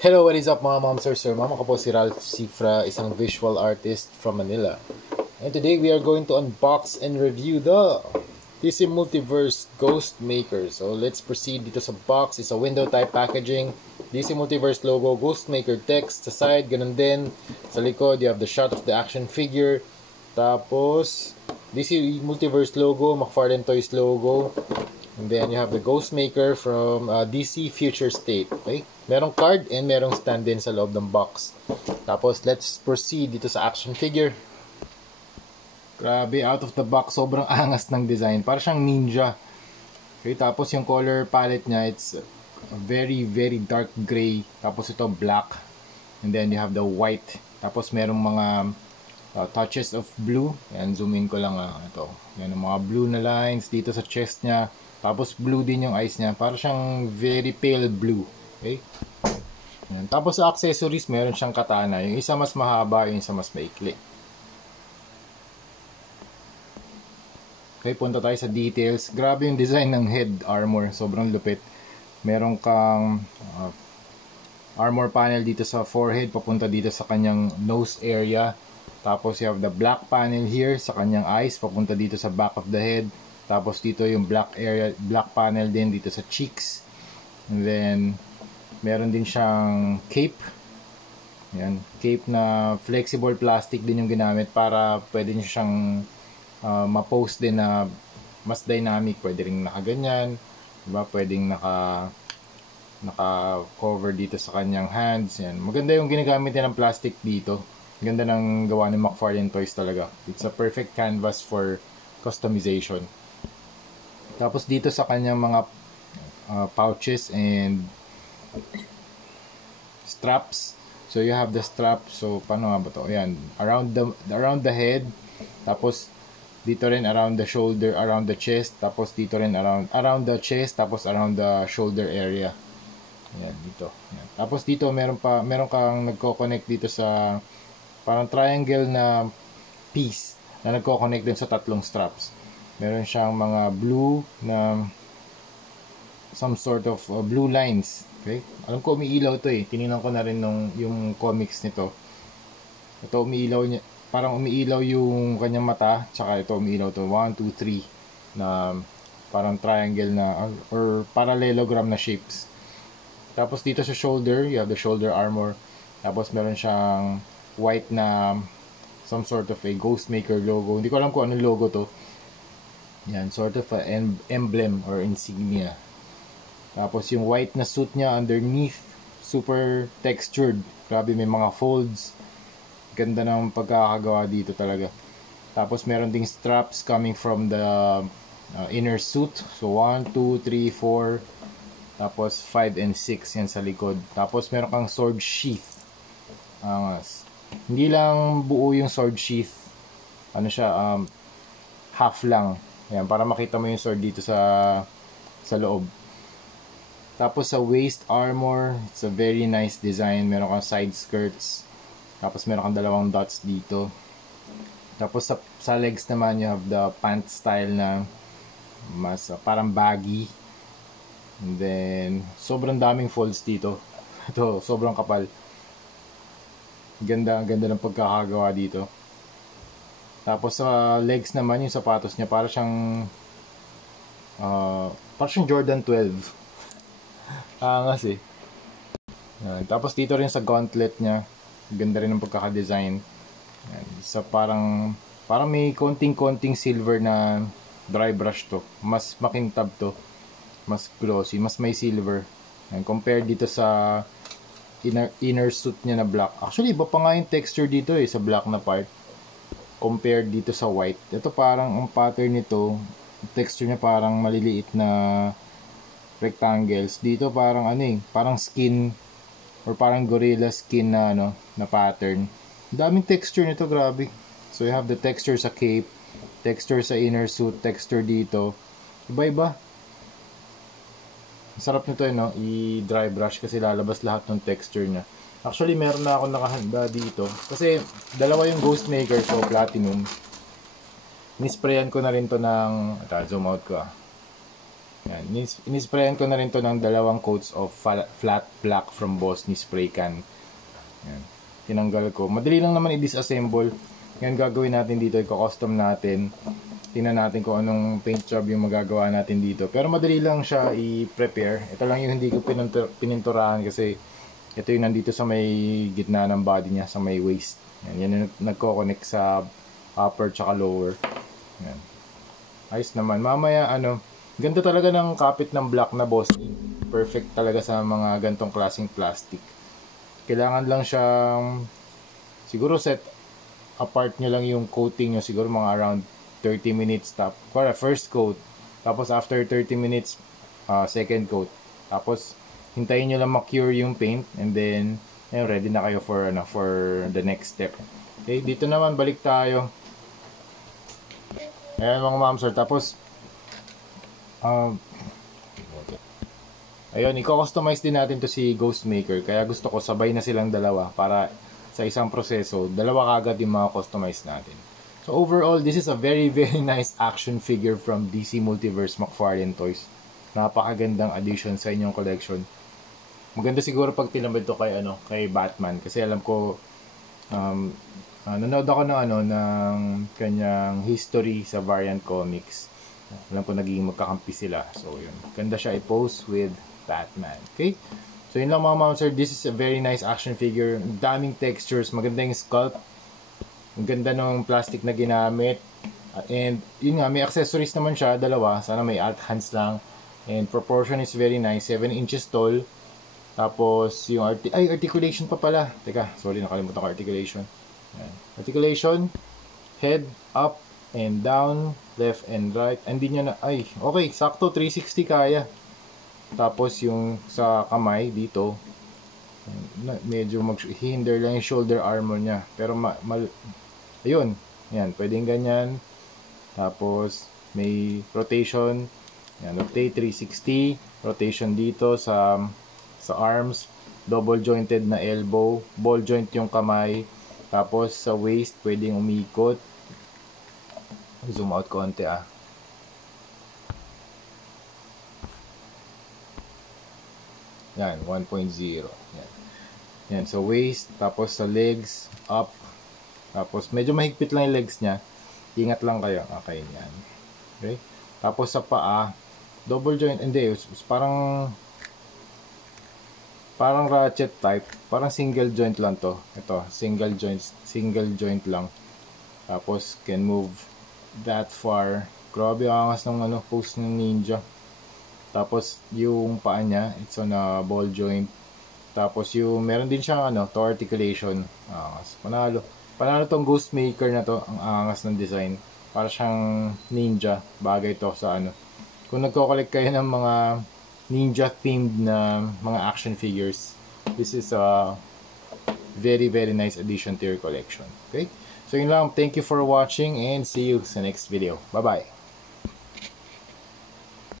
Hello, what is up mga ma'am, sir? Ma'am, ako po si Ralph Cifra, isang visual artist from Manila. And today we are going to unbox and review the DC Multiverse Ghost Maker. So let's proceed dito sa box. It's a window type packaging. DC Multiverse logo, Ghost Maker text sa side, ganun din. Sa likod, you have the shot of the action figure. Tapos, DC Multiverse logo, McFarlane Toys logo. And then you have the Ghost Maker from DC Future State. Okay? Merong card and merong stand din sa loob ng box. Tapos, let's proceed dito sa action figure. Grabe, out of the box, sobrang angas ng design. Para siyang ninja. Okay, tapos yung color palette niya, it's very, very dark gray. Tapos ito, black. And then you have the white. Tapos merong mga touches of blue. Yan, zoom in ko lang. Ito. Yan, mga blue na lines dito sa chest niya. Tapos blue din yung eyes niya. Para siyang very pale blue. Okay? Yan. Tapos sa accessories, meron siyang katana. Yung isa mas mahaba, yung isa mas maikli. Okay, punta tayo sa details. Grabe yung design ng head armor. Sobrang lupit. Meron kang armor panel dito sa forehead. Papunta dito sa kanyang nose area. Tapos you have the black panel here sa kanyang eyes. Papunta dito sa back of the head. Tapos dito yung black area, black panel din dito sa cheeks. And then, meron din siyang cape. Yan, cape na flexible plastic din yung ginamit para pwede nyo siyang ma-post din na mas dynamic. Pwede rin nakaganyan, diba? Pwedeng naka-cover dito sa kanyang hands. Yan. Maganda yung ginagamit niya ng plastic dito. Ganda ng gawa ni McFarlane Toys talaga. It's a perfect canvas for customization. Tapos dito sa kanyang mga pouches and straps. So you have the strap. So paano nga ba to? Ayan, around the head. Tapos dito rin around the shoulder, around the chest. Tapos dito rin around the chest, tapos around the shoulder area. Ayan, dito. Ayan. Tapos dito meron kang nagko-connect dito sa parang triangle na piece na nagko-connect din sa tatlong straps. Meron siyang mga blue na some sort of blue lines. Okay? Alam ko umiilaw to eh. Tinignan ko na rin yung comics nito. Ito umiilaw niya. Parang umiilaw yung kanyang mata. Tsaka ito umiilaw to. 1, 2, 3 na parang triangle na or parallelogram na shapes. Tapos dito sa shoulder, you have the shoulder armor. Tapos meron siyang white na some sort of a Ghost Maker logo. Hindi ko alam kung anong logo to. Yan, sort of a emblem or insignia. Tapos yung white na suit niya underneath, super textured. Grabe, may mga folds. Ganda ng pagkakagawa dito talaga. Tapos meron ding straps coming from the inner suit. So 1, 2, 3, 4. Tapos 5 and 6 yan sa likod. Tapos meron kang sword sheath. Hindi lang buo yung sword sheath. Ano siya, half lang. Ayan, para makita mo yung sword dito sa loob. Tapos sa waist armor, it's a very nice design. Meron kang side skirts. Tapos meron kang dalawang dots dito. Tapos sa legs naman, you have the pant style na mas parang baggy. And then, sobrang daming folds dito. Ito, sobrang kapal. Ganda ng pagkakagawa dito. Tapos sa legs naman, yung sapatos niya, para siyang Jordan 12. Angas eh. Tapos dito rin sa gauntlet niya, ganda rin ng pagkaka-design. Sa parang may konting silver na dry brush to. Mas makintab to. Mas glossy, mas may silver. Compared dito sa inner suit niya na black. Actually, iba pa nga yung texture dito eh, sa black na part. Compared dito sa white. Ito parang ang pattern nito, texture niya parang maliliit na rectangles. Dito parang parang skin or parang gorilla skin na na pattern. Daming texture nito, grabe. So you have the texture sa cape, texture sa inner suit, texture dito. Iba-iba. Sarap nito i-dry brush kasi lalabas lahat ng texture niya. Actually, meron na ako nakahanda dito. Kasi, dalawa yung Ghost Maker ko, platinum. Nisprayan ko na rin to ng... zoom out ko Yan. Inisprayan ko na rin to ng 2 coats of flat black from Boss ni spray can. Yan. Tinanggal ko. Madali lang naman i-disassemble. Yan gagawin natin dito. I-custom natin. Tingnan natin kung anong paint job yung magagawa natin dito. Pero madali lang siya i-prepare. Ito lang yung hindi ko pininturahan kasi ito yung nandito sa may gitna ng body niya, sa may waist. Yan yung nagko-connect sa upper tsaka lower. Yan. Ayos naman. Mamaya ganda talaga ng kapit ng black na Boss. Perfect talaga sa mga gantong klaseng plastic. Kailangan lang siyang siguro set apart nyo lang yung coating nyo. Siguro mga around 30 minutes. Para first coat. Tapos after 30 minutes, second coat. Tapos hintayin nyo lang ma-cure yung paint. And then, ready na kayo for the next step. Okay, dito naman balik tayo. Ayan mga ma'am sir. Tapos ayun, i-customize din natin to si Ghostmaker. Kaya gusto ko sabay na silang dalawa para sa isang proseso, dalawa kagad yung mga customize natin. So overall, this is a very nice action figure from DC Multiverse McFarlane Toys. Napakagandang addition sa inyong collection. Maganda siguro pag tinambad to kay Batman kasi alam ko nanood ako ng kanyang history sa Variant Comics. Alam ko naging magkakampi sila. So, yun. Ganda siya i-pose with Batman. Okay? So, yun lang mga ma'am sir. This is a very nice action figure. Daming textures. Maganda yung sculpt. Ang ganda ng plastic na ginamit. And, yun nga, may accessories naman siya. 2. Sana may alt hands lang. And, proportion is very nice. 7 inches tall. Tapos, yung articulation pa pala. Teka, sorry, nakalimutan ko articulation. Ayan. Articulation. Head, up, and down, left and right. Hindi niya okay, sakto 360 kaya. Tapos yung sa kamay dito, medyo mag-hinder lang yung shoulder armor niya. Pero ayun, yan, pwedeng ganyan. Tapos may rotation. Yan, rotate 360, rotation dito sa arms, double jointed na elbow, ball joint yung kamay. Tapos sa waist pwedeng umikot. Zoom out konti Yan, 1.0. Yan, sa waist, tapos sa legs, up. Tapos medyo mahigpit lang yung legs niya. Ingat lang kayo. Okay, yan. Okay? Tapos sa paa, double joint, hindi, parang ratchet type. Parang single joint lang to. Ito, single joint lang. Tapos can move that far. Grabe ang angas ng pose ng ninja. Tapos yung paa niya, it's on a ball joint. Tapos yung meron din siyang toe articulation. Angas. Panalo tong Ghostmaker na to. Ang angas ng design. Para siyang ninja. Bagay to sa Kung nagko-collect kayo ng mga ninja themed na mga action figures, this is a very nice addition to your collection. Okay? So yun lang, thank you for watching and see you sa next video. Bye bye.